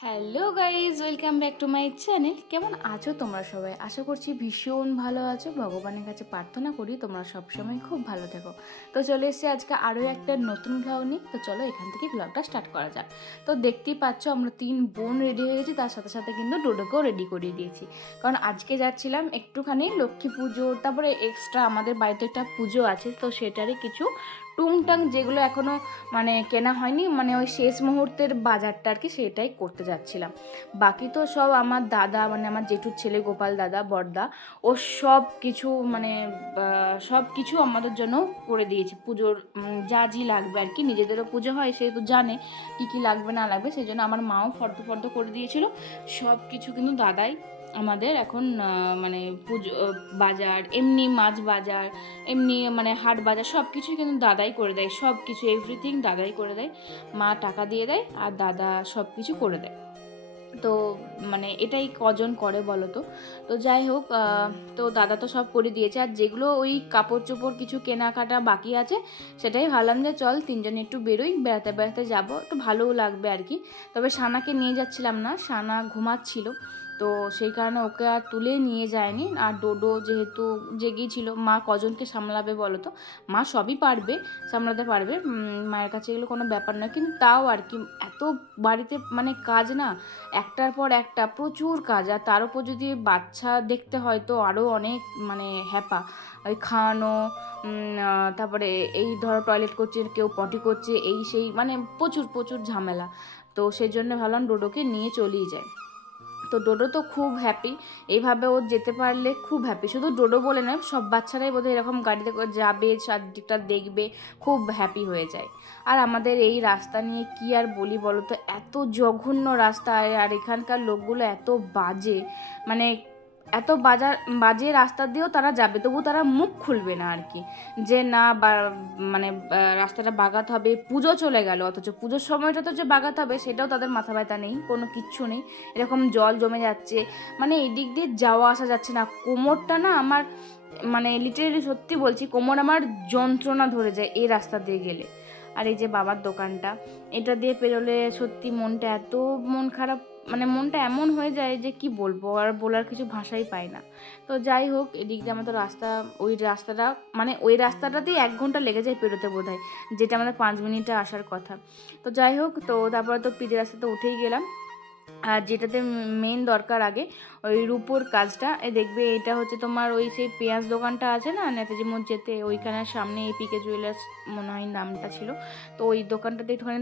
Hello guys, welcome back to my channel. কেমন আছো তোমরা সবাই? আশা করছি ভীষণ ভালো আছো। ভগবানের কাছে প্রার্থনা করি তোমরা সবসময় খুব ভালো থেকো। তো চলে এসেছি আজকে আরও একটা নতুন ভ্লগ নিয়ে। তো চলো এখান থেকে ভ্লগটা স্টার্ট করা যাক। তো দেখতেই পাচ্ছ আমরা 3 বোন রেডি হয়ে গেছি, তার সাথে সাথে কিন্তু ডোডোকেও রেডি করিয়ে দিয়েছি। কারণ আজকে যাচ্ছিলাম একটুখানি লক্ষ্মী পুজো, তারপরে এক্সট্রা আমাদের বাড়িতে একটা পুজো আছে, তো সেটারই কিছু টুংটাং যেগুলো এখনও কেনা হয়নি, ওই শেষ মুহূর্তের বাজারটা আর কি, সেটাই করতে যাচ্ছিলাম। বাকি তো সব আমার দাদা, আমার জেঠুর ছেলে গোপাল দাদা বড়দা, ও সব কিছু সব কিছু আমাদের জন্য করে দিয়েছে। পুজোর যা লাগবে আর কি, নিজেদেরও পুজো হয় সেহেতু জানে কী কী লাগবে না লাগবে, সেই জন্য আমার মাও ফর্দ ফর্দ করে দিয়েছিল। সব কিছু কিন্তু দাদাই আমাদের এখন পুজো বাজার, এমনি মাছ বাজার, এমনি হাট বাজার সব কিছুই কিন্তু দাদাই করে দেয়। সব কিছু এভরিথিং দাদাই করে দেয়। মা টাকা দিয়ে দেয় আর দাদা সব কিছু করে দেয়। তো এটাই কজন করে বলো তো। তো যাই হোক, তো দাদা তো সব করে দিয়েছে। আর যেগুলো ওই কাপড় চোপড় কিছু কেনাকাটা বাকি আছে, সেটাই ভাবলাম যে চল তিনজনে একটু বেরোই, বেড়াতে বেড়াতে যাবো, একটু ভালোও লাগবে আর কি। তবে সানাকে নিয়ে যাচ্ছিলাম না, সানা ঘুমাচ্ছিল, তো সেই কারণে ওকে আর তুলে নিয়ে যায়নি। আর ডোডো যেহেতু জেগেছিল, মা কজনকে সামলাবে বলো তো। মা সবই পারবে, সামলাতে পারবে, মায়ের কাছে এগুলো কোনো ব্যাপার নয়, কিন্তু তাও আর কি এত বাড়িতে কাজ না, একটার পর একটা প্রচুর কাজ। আর তার উপর যদি বাচ্চা দেখতে হয় তো আরও অনেক হ্যাপা, ওই খাওয়ানো, তারপরে এই ধরো টয়লেট করছে, কেউ পটি করছে, এই সেই প্রচুর প্রচুর ঝামেলা। তো সেই জন্য ভাবলাম ডোডোকে নিয়ে চলেই যায়। তো ডোডো তো খুব হ্যাপি, এইভাবে ও যেতে পারলে খুব হ্যাপি। শুধু ডোডো বলে নয়, সব বাচ্চারাই বোধহয় এরকম গাড়িতে করে যাবে, চারদিকটা দেখবে, খুব হ্যাপি হয়ে যায়। আর আমাদের এই রাস্তা নিয়ে কি আর বলি বলো তো, এত জঘন্য রাস্তা। আর এখানকার লোকগুলো এত বাজে, এত বাজে রাস্তা দিয়েও তারা যাবে, তবু তারা মুখ খুলবে না আর কি, যে না রাস্তাটা বাগাতে হবে। পুজো চলে গেল, অথচ পুজোর সময়টা তো যে বাগাতে হবে সেটাও তাদের মাথা ব্যথা নেই, কোনো কিচ্ছু নেই। এরকম জল জমে যাচ্ছে, এই দিক দিয়ে যাওয়া আসা যাচ্ছে না। কোমরটা না আমার লিটারেলি সত্যি বলছি, কোমর আমার যন্ত্রণা ধরে যায় এই রাস্তা দিয়ে গেলে। আর এই যে বাবার দোকানটা, এটা দিয়ে পেরোলে সত্যি মনটা এত মন খারাপ, মনটা এমন হয়ে যায় যে কি বলবো, আর বলার কিছু ভাষাই পাই না। তো যাই হোক, এদিক দিয়ে আমাদের রাস্তা, ওই রাস্তাটাতেই 1 ঘন্টা লেগে যায় পেরোতে বোধহয়, যেটা আমাদের 5 মিনিটে আসার কথা। তো যাই হোক, তো তারপরে তো পিজের রাস্তাতে উঠেই গেলাম। আর যেটাতে মেন দরকার আগে, ওই রূপোর কাজটা। দেখবে এটা হচ্ছে তোমার ওই সেই পেঁয়াজ দোকানটা আছে না নেতাজি মসজিদে, ওইখানের সামনে এপিকে জুয়েলার্স মনে হয় নামটা ছিল। তো ওই দোকানটাতে একটুখানি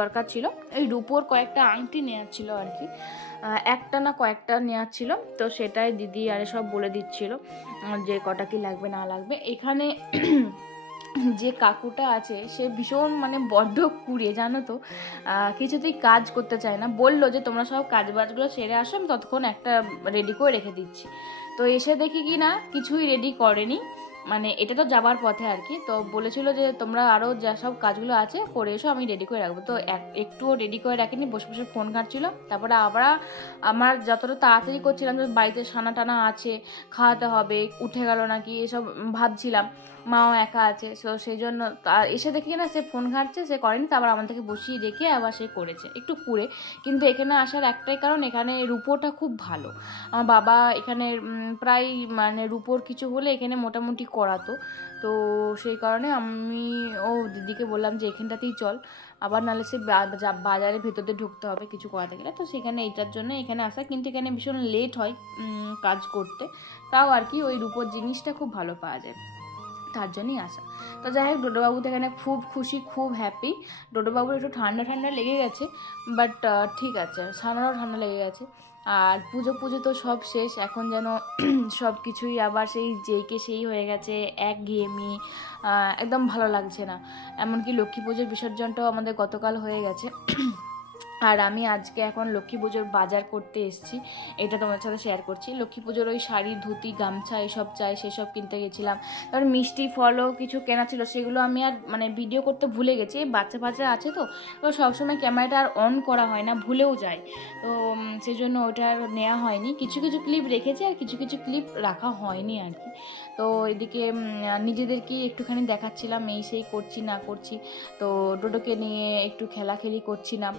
দরকার ছিল। ওই রূপোর কয়েকটা আংটি নেওয়ার ছিল আর কি, একটা না কয়েকটা নেওয়ার ছিল। তো সেটাই দিদি আরে সব বলে দিচ্ছিল যে কটা কি লাগবে না লাগবে। এখানে যে কাকুটা আছে সে ভীষণ বড্ড কুড়ে, জানো তো, কিছুতেই কাজ করতে চায় না। বললো যে তোমরা সব কাজ বাজগুলো সেরে আসো, আমি ততক্ষণ একটা রেডি করে রেখে দিচ্ছি। তো এসে দেখি কি না কিছুই রেডি করেনি, এটা তো যাবার পথে আর কি। তো বলেছিল যে তোমরা আরও যা সব কাজগুলো আছে করে এসো, আমি রেডি করে রাখবো। তো একটুও রেডি করে রাখেনি, বসে বসে ফোন ঘাঁটছিল। তারপরে আবার আমার যতটা তাড়াতাড়ি করছিলাম যে বাড়িতে সানা টানা আছে, খাওয়াতে হবে, উঠে গেল নাকি এসব ভাবছিলাম, মাও একা আছে। তো সেই জন্য এসে দেখি না সে ফোন ঘাঁটছে, সে করেনি। তারপর আমার থেকে বসিয়ে রেখে আবার সে করেছে একটু কুড়ে। কিন্তু এখানে আসার একটাই কারণ, এখানে রূপোটা খুব ভালো। আমার বাবা এখানে প্রায় রূপোর কিছু হলে এখানে মোটামুটি করাতো। তো সেই কারণে আমি দিদিকে বললাম যে এখানটাতেই চল, আবার নাহলে সে বাজারে ভেতরে ঢুকতে হবে কিছু করাতে গেলে। তো সেখানে এইটার জন্য এখানে আসা, কিন্তু এখানে ভীষণ লেট হয় কাজ করতে। তাও আর কি ওই রূপোর জিনিসটা খুব ভালো পাওয়া যায়, তার জন্যই আসা। তো যাই হোক, ডোডোবাবু তো এখানে খুব খুশি, খুব হ্যাপি। ডোডোবাবুর একটু ঠান্ডা ঠান্ডা লেগে গেছে, বাট ঠিক আছে, সানারও ঠান্ডা লেগে গেছে। আর পুজো পুজো তো সব শেষ, এখন যেন সব কিছুই আবার সেই যেইকে সেই হয়ে গেছে, একঘেয়েমি, একদম ভালো লাগছে না। এমনকি লক্ষ্মী পুজোর বিসর্জনটাও আমাদের গতকাল হয়ে গেছে। আর আমি আজকে এখন লক্ষ্মী পুজোর বাজার করতে এসেছি, এটা তোমার সাথে শেয়ার করছি। লক্ষ্মী পুজোর ওই শাড়ি, ধুতি, গামছা এসব চাই, সেসব কিনতে গেছিলাম। তারপর মিষ্টি ফলও কিছু কেনা ছিল, সেগুলো আমি আর ভিডিও করতে ভুলে গেছি। বাচ্চা বাচ্চা আছে তো, তো সবসময় ক্যামেরাটা আর অন করা হয় না, ভুলেও যায়। তো সেই জন্য ওটা আর নেওয়া হয়নি। কিছু কিছু ক্লিপ রেখেছি আর কিছু কিছু ক্লিপ রাখা হয়নি আর কি। তো এদিকে নিজেদেরকে একটুখানি দেখাচ্ছিলাম, এই সেই করছি না করছি। তো ডোডোকে নিয়ে একটু খেলাখেলি করছিলাম,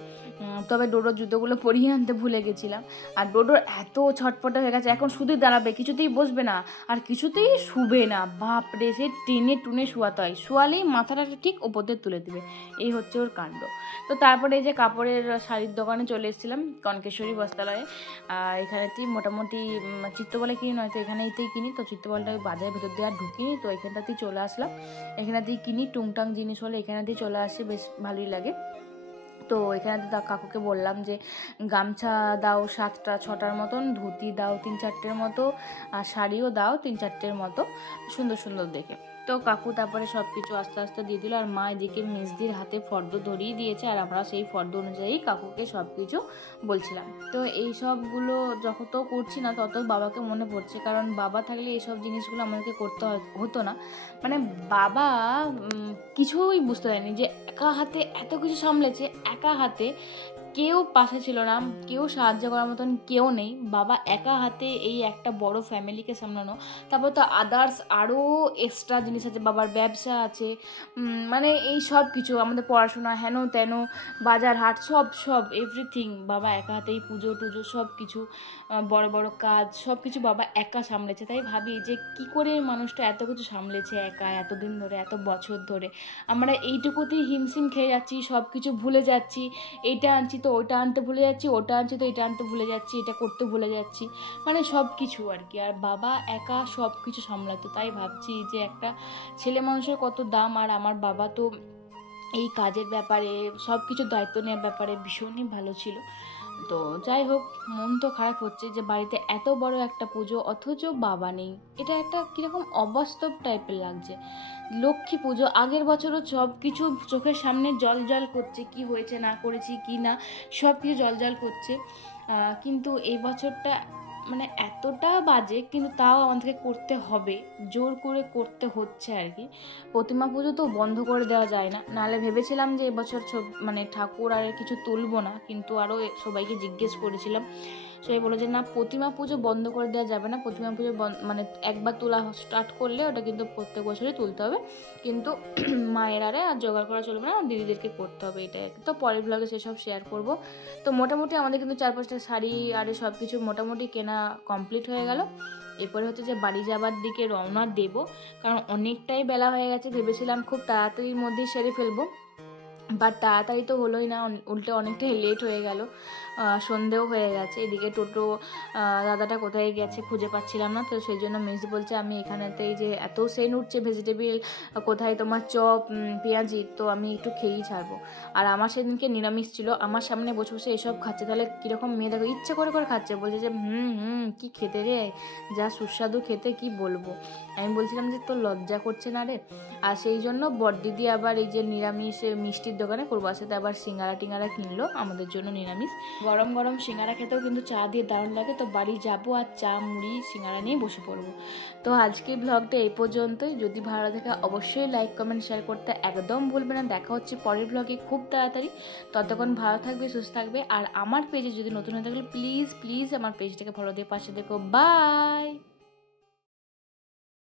তবে ডোডোর জুতোগুলো পরিয়ে আনতে ভুলে গেছিলাম। আর ডোডোর এত ছটপটে হয়ে গেছে, এখন শুধুই দাঁড়াবে, কিছুতেই বসবে না আর কিছুতেই শুবে না। বাপরে, সে টেনে টুনে শোয়াতে হয়, শোয়ালেই মাথাটা ঠিক ওপর দিয়ে তুলে দেবে, এই হচ্ছে ওর কাণ্ড। তো তারপরে এই যে কাপড়ের শাড়ির দোকানে চলে এসেছিলাম, কনকেশ্বরী বস্ত্রালয়ে। এখানেতেই মোটামুটি চিত্তবলে কিনি, নয়তো এখানেইতেই কিনি। তো চিত্তবলটা ওই বাজারের ভেতর দিয়ে আর ঢুকিনি, তো এখানটাতেই চলে আসলাম। এখানেতেই কিনি, টুংটাং জিনিস হলে এখানেতেই চলে আসে, বেশ ভালোই লাগে। তো এখানে কাকুকে বললাম যে গামছা দাও 7টা 6টার মতন, ধুতি দাও 3-4টের মতো, আর শাড়িও দাও 3-4টের মতো সুন্দর সুন্দর দেখে। তো কাকু তারপরে সব কিছু আস্তে আস্তে দিয়ে দিল। আর মা এদিকে মেজদির হাতে ফর্দ ধরিয়ে দিয়েছে, আর আমরা সেই ফর্দ অনুযায়ী কাকুকে সব কিছু বলছিলাম। তো এই সবগুলো যত করছি না তত বাবাকে মনে পড়ছে, কারণ বাবা থাকলে এইসব জিনিসগুলো আমাদেরকে করতে হতো না। মানে বাবা কিছুই বুঝতে দেয়নি যে একা হাতে এত কিছু সামলেছে, একা হাতে, কেউ পাশে ছিল না, কেউ সাহায্য করার মতন কেউ নেই। বাবা একা হাতে এই একটা বড় ফ্যামিলিকে সামলানো, তারপর তো আদার্স আরও এক্সট্রা জিনিস আছে, বাবার ব্যবসা আছে, মানে এই সব কিছু, আমাদের পড়াশোনা, হেন তেন, বাজার হাট, সব এভরিথিং বাবা একা হাতেই, পুজো টুজো সব কিছু, বড় বড় কাজ সব কিছু বাবা একা সামলেছে। তাই ভাবি যে কি করে মানুষটা এত কিছু সামলেছে একা, এতদিন ধরে, এত বছর ধরে। আমরা এইটুকুতেই হিমশিম খেয়ে যাচ্ছি, সব কিছু ভুলে যাচ্ছি, এইটা আনছি তো ওইটা আনতে ভুলে যাচ্ছি, ওটা আনছি তো এটা আনতে ভুলে যাচ্ছি, এটা করতে ভুলে যাচ্ছি, মানে সব কিছু আর কি। আর বাবা একা সব কিছু সামলাতো। তাই ভাবছি যে একটা ছেলে মানুষের কত দাম। আর আমার বাবা তো এই কাজের ব্যাপারে, সব কিছু দায়িত্ব নেওয়ার ব্যাপারে ভীষণই ভালো ছিল। তো যাই হোক, মন তো খারাপ হচ্ছে যে বাড়িতে এত বড় একটা পুজো অথচ বাবা নেই। এটা একটা কীরকম অবাস্তব টাইপের লাগছে। লক্ষ্মী পুজো আগের বছরও সব কিছু চোখের সামনে জল জল করছে, কি হয়েছে না করেছি কি না সব কিছু জল জল করছে, কিন্তু এই বছরটা মানে এতটা বাজে, কিন্তু তাও আমাদেরকে করতে হবে, জোর করে করতে হচ্ছে আর কি। প্রতিমা পুজো তো বন্ধ করে দেওয়া যায় না, নাহলে ভেবেছিলাম যে এবছর মানে ঠাকুর আর কিছু তুলবো না, কিন্তু আরও সবাইকে জিজ্ঞেস করেছিলাম, সবাই বলে যে না, প্রতিমা পুজো বন্ধ করে দেওয়া যাবে না, প্রতিমা পুজো মানে একবার তোলা স্টার্ট করলে ওটা কিন্তু প্রত্যেক বছরই তুলতে হবে, কিন্তু মায়ের আর জোগাড় করা চলবে না, দিদিদেরকে করতে হবে, এটাই। তো পরের ব্লগে সেসব শেয়ার করব। তো মোটামুটি আমাদের কিন্তু 4-5টা শাড়ি আর সব কিছু মোটামুটি কেনা কমপ্লিট হয়ে গেল। এরপরে হচ্ছে যে বাড়ি যাবার দিকে রওনা দেব, কারণ অনেকটাই বেলা হয়ে গেছে। ভেবেছিলাম খুব তাড়াতাড়ির মধ্যেই সেরে ফেলবো, বাট তাড়াতাড়ি তো হলোই না, উল্টে অনেকটাই লেট হয়ে গেল, সন্ধেও হয়ে গেছে। এদিকে টোটো দাদাটা কোথায় গেছে খুঁজে পাচ্ছিলাম না, তো সেই জন্য মিস বলছে আমি এখানেতেই যে এত সেন উঠছে ভেজিটেবিল, কোথায় তোমার চপ পেঁয়াজি, তো আমি একটু খেয়েই ছাড়বো। আর আমার সেদিনকে নিরামিষ ছিল, আমার সামনে বসে বসে এসব খাচ্ছে, তাহলে কীরকম মেয়ে দেখো ইচ্ছে করে করে খাচ্ছে, বলছে যে কি খেতে রে, যা সুস্বাদু খেতে, কি বলবো। আমি বলছিলাম যে তোর লজ্জা করছে না রে। আর সেই জন্য বড়দিদি আবার এই যে নিরামিষ মিষ্টির দোকানে করবো সাথে আবার সিঙ্গারা টিঙ্গারা কিনলো আমাদের জন্য নিরামিষ। গরম গরম সিঙ্গারা খেতেও কিন্তু চা দিয়ে দারুণ লাগে। তো বাড়ি যাবো আর চা মুড়ি সিঙ্গারা নিয়ে বসে পড়বো। তো আজকে ব্লগটা এই পর্যন্তই। যদি ভালো থাকে অবশ্যই লাইক কমেন্ট শেয়ার করতে একদম ভুলবে না। দেখা হচ্ছে পরের ব্লগে খুব তাড়াতাড়ি। ততক্ষণ ভালো থাকবে, সুস্থ থাকবে। আর আমার পেজে যদি নতুন হয়ে থাকলে প্লিজ আমার পেজটাকে ফলো দিয়ে পাশে দেখো। বাই।